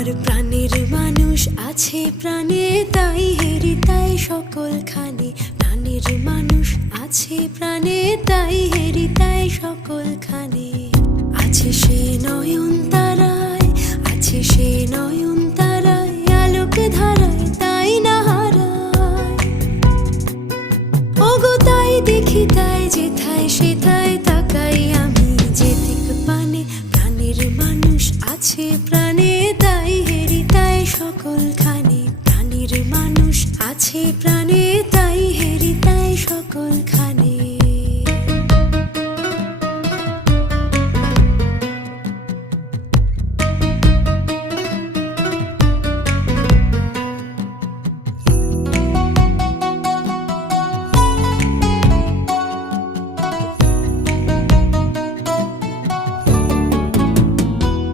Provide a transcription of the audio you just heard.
আমার প্রাণের মানুষ আছে প্রাণে, তাই হেরি তাই সকলখানে। প্রাণের মানুষ আছে প্রাণে, তাই হেরি তাই সকলখানে। আছে সে নয়ন তারায়, আছে সে নয়ন তারায়, আলোক ধারায় তাই না হারায়। ওগো তাই দেখি তাই যেথায় সেথায় তাকাই আমি, যেদিক পানে প্রাণের মানুষ আছে প্রাণে, তাই হেরি তাই সকলখানে। প্রাণের মানুষ আছে প্রাণে,